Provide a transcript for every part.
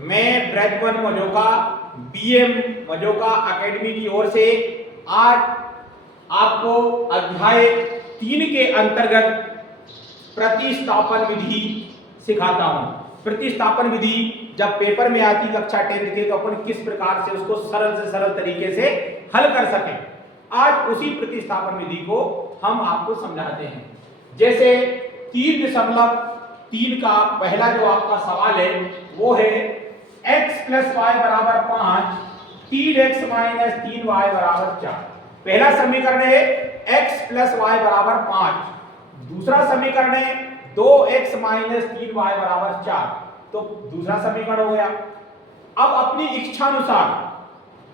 मैं ब्रजमन मजोका BM मजोका academy की ओर से आज आपको अध्याय 3 के अंतर्गत प्रतिस्थापन विधि सिखाता हूं। प्रतिस्थापन विधि जब पेपर में आती कक्षा 10 के, तो अपन किस प्रकार से उसको सरल से सरल तरीके से हल कर सकें, आज उसी प्रतिस्थापन विधि को हम आपको समझाते हैं। जैसे 3.3 का पहला जो आपका सवाल है वो है x + y = 5, 3x - 3y = 4। पहला समीकरण है x + y = 5, दूसरा समीकरण है 2x - 3y = 4। तो दूसरा समीकरण हो गया। अब अपनी इच्छानुसार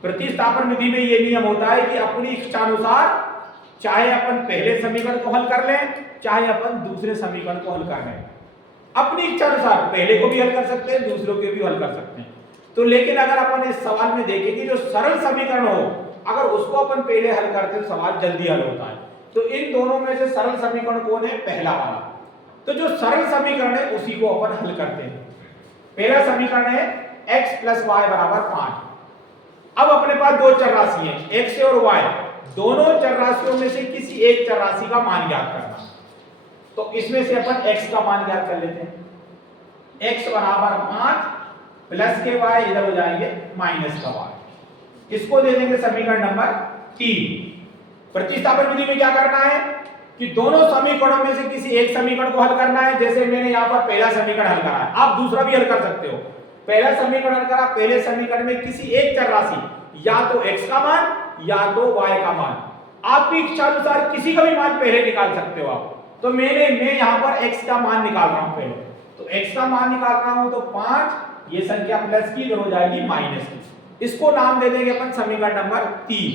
प्रतिस्थापन विधि में यह नियम होता है कि अपनी इच्छानुसार चाहे अपन पहले समीकरण को हल कर लें, चाहे अपन दूसरे समीकरण को हल कर लें। अपनी इच्छा अनुसार पहले को भी हल कर सकते हैं, दूसरों के भी हल कर सकते हैं। तो लेकिन अगर अपन इस सवाल में देखें कि जो सरल समीकरण हो, अगर उसको अपन पहले हल करते हैं, सवाल जल्दी हल होता है। तो इन दोनों में से सरल समीकरण कौन है? पहला वाला। तो जो सरल समीकरण है उसी को अपन हल करते हैं। पहला समीकरण है x + y = 5। अब अपने पास दो चर राशि हैं, x और y। दोनों चर राशियों में से किसी एक चर राशि का मान ज्ञात करना। तो इसमें से अपन x का मान ज्ञात कर लेते हैं। x = 5 प्लस के y इधर हो जाएंगे माइनस का y। इसको दे देंगे समीकरण नंबर 3। प्रतिस्थापन विधि में क्या करना है कि दोनों समीकरणों में से किसी एक समीकरण को हल करना है। जैसे मैंने यहां पर पहला समीकरण हल करा है, आप दूसरा भी हल कर सकते हो। पहला समीकरण हल करा, पहले समीकरण में किसी एक चर राशि या तो x का मान या तो y का मान, आपकी इच्छा अनुसार किसी का भी मान पहले निकाल सकते हो आप। तो मैं यहां पर x का मान निकाल रहा हूं पहले। तो x का मान निकाल रहा हूं तो 5, ये संख्या प्लस की इधर हो जाएगी माइनस की। इसको नाम दे देंगे अपन समीकरण नंबर 3।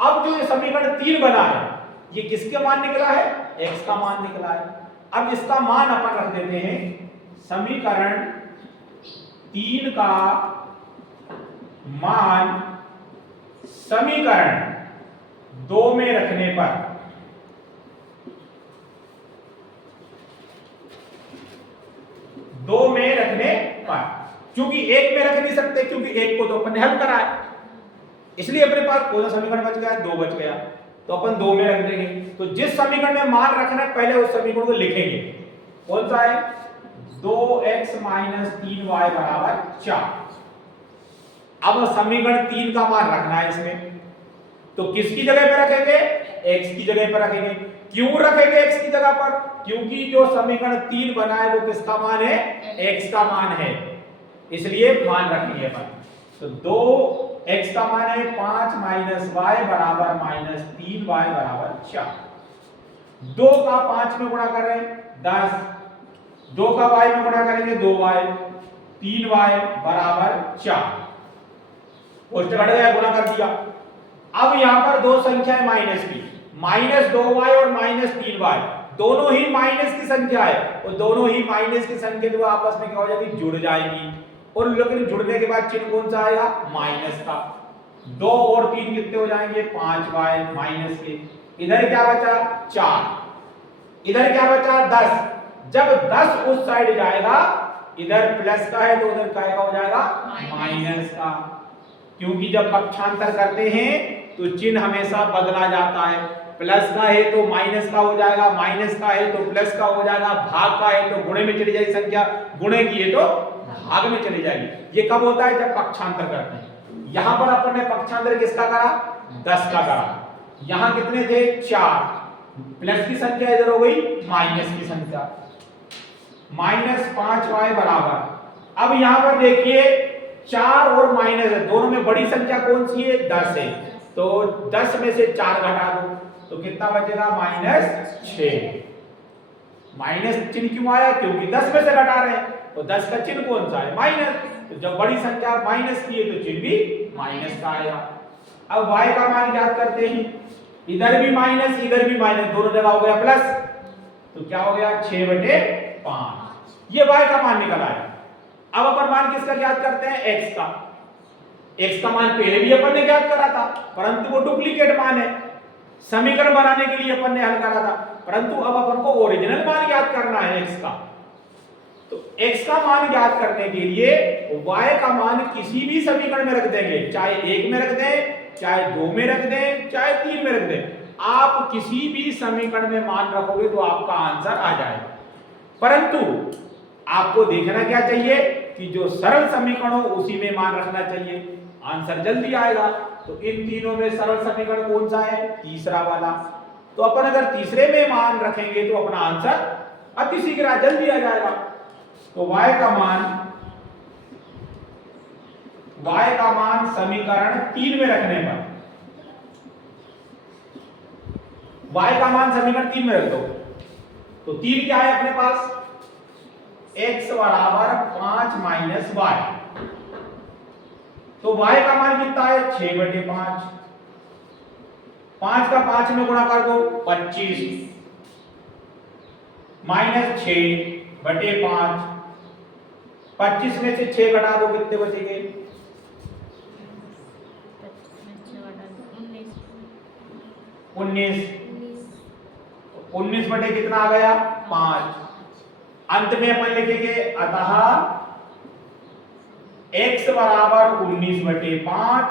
अब जो ये समीकरण 3 बना है, ये किसके मान निकला है? x का मान निकला है। अब इसका मान अपन रख देते हैं समीकरण 3 का मान समीकरण 2 में रखने पर क्योंकि एक में रख नहीं सकते, क्योंकि एक को तो अपन ने हल करा है, इसलिए अपने पास कौन सा समीकरण बच गया? 2 बच गया। तो अपन 2 में रख देंगे। तो जिस समीकरण में मान रखना है पहले उस समीकरण को लिखेंगे। कौन सा है? 2x - 3y = 4। अब समीकरण 3 का मान रखना है इसमें, तो किसकी जगह पे रखेंगे? x की जगह पर रखेंगे। क्यों रखेंगे x की जगह पर? क्योंकि जो समीकरण 3 बना है वो किसका मान है? x का मान है, इसलिए मान रखनी है अपन। तो 2x का मान है 5 - y = -3y = 4। 2 का 5 में गुणा कर रहे हैं 10, 2 का y में गुणा करेंगे 2y, 3y = 4। कोष्टक हट गया, गुणा कर दिया। अब यहां पर दो संख्याएं माइनस की, -2y और -3y, दोनों ही माइनस की संख्या है, और दोनों ही माइनस की संख्या जो आपस में क्या हो जाएगी? जुड़ जाएगी। और लेकिन जुड़ने के बाद चिन्ह कौन सा आएगा? माइनस का। 2 और 3 कितने हो जाएंगे? 5y माइनस के। इधर क्या बचा? 4। इधर क्या बचा? 10। जब 10 उस साइड जाएगा, इधर प्लस का है तो उधर क्या हो जाएगा? माइनस का। क्योंकि जब पक्षांतर करते हैं तो चिन्ह हमेशा बदला जाता है। प्लस का है तो माइनस का हो जाएगा, माइनस का है तो प्लस का हो जाएगा, भाग का है तो गुणे में चली जाएगी संख्या, गुणे की है तो भाग में चली जाएगी। ये कब होता है? जब पक्षांतर करते हैं। यहां पर अपन ने पक्षांतर किसका करा? 10 का करा। यहां कितने थे? 4। प्लस की संख्या इधर हो गई माइनस की संख्या, -5y बराबर। अब यहां पर देखिए 4 और माइनस है, दोनों में बड़ी संख्या कौन सी है? 10 है। तो 10 में से 4 घटा दो तो कितना बचेगा? -6। माइनस चिन्ह क्यों आया? क्योंकि 10 में से घटा रहे हैं, तो 10 का चिन्ह कौन सा है? माइनस। तो जब बड़ी संख्या माइनस की है तो चिन्ह भी माइनस का आएगा। अब y का मान ज्ञात करते हैं। इधर भी माइनस, इधर भी माइनस, दोनों जगह हो गया प्लस, तो क्या हो गया? 6/5। ये y का मान निकल आया। अब अपन मान किसका ज्ञात करते हैं? x का। x का मान पहले भी अपन ने ज्ञात करा था, परंतु वो डुप्लीकेट मान है, समीकरण बनाने के लिए अपन ने हल करा था। परंतु अब अपन को ओरिजिनल मान ज्ञात करना है x का। तो x का मान ज्ञात करने के लिए y का मान किसी भी समीकरण में रख देंगे, चाहे 1 में रख दें, चाहे 2 में रख दें, चाहे 3 में रख दें। आप किसी भी समीकरण में मान रखोगे तो आपका आंसर आ जाएगा। परंतु आपको देखना क्या चाहिए कि जो सरल समीकरण हो उसी में मान रखना चाहिए, आंसर जल्दी आएगा। तो इन तीनों में सरल समीकरण कौन सा है? तीसरा वाला। तो अपन अगर तीसरे में मान रखेंगे तो अपना आंसर अति शीघ्र जल्दी आ जाएगा। तो y का मान समीकरण 3 में रखने पर, y का मान समीकरण 3 में रख दो तो 3 क्या है अपने पास? x बराबर 5 माइनस y। तो y का मान कितना है? 6/5। 5 का 5 में गुणा कर दो 25 माइनस 6/5। 25 में से 6 घटा दो, कितने बचेंगे? 19। 19 बटे कितना आ गया? 5। अंत में अपन लिखेंगे अतः x बराबर 19/5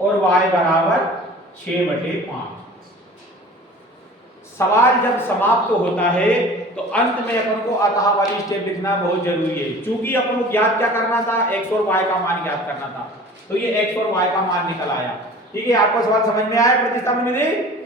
और y बराबर 6/5। सवाल जब समाप्त होता है तो अंत में अपन को अतः वाली स्टेप लिखना बहुत जरूरी है। चूंकि अपन को ज्ञात क्या करना था? x और y का मान ज्ञात करना था, तो ये x और y का मान निकल आया। ठीक है, आपको सवाल समझ में आया प्रतिस्थापन विधि?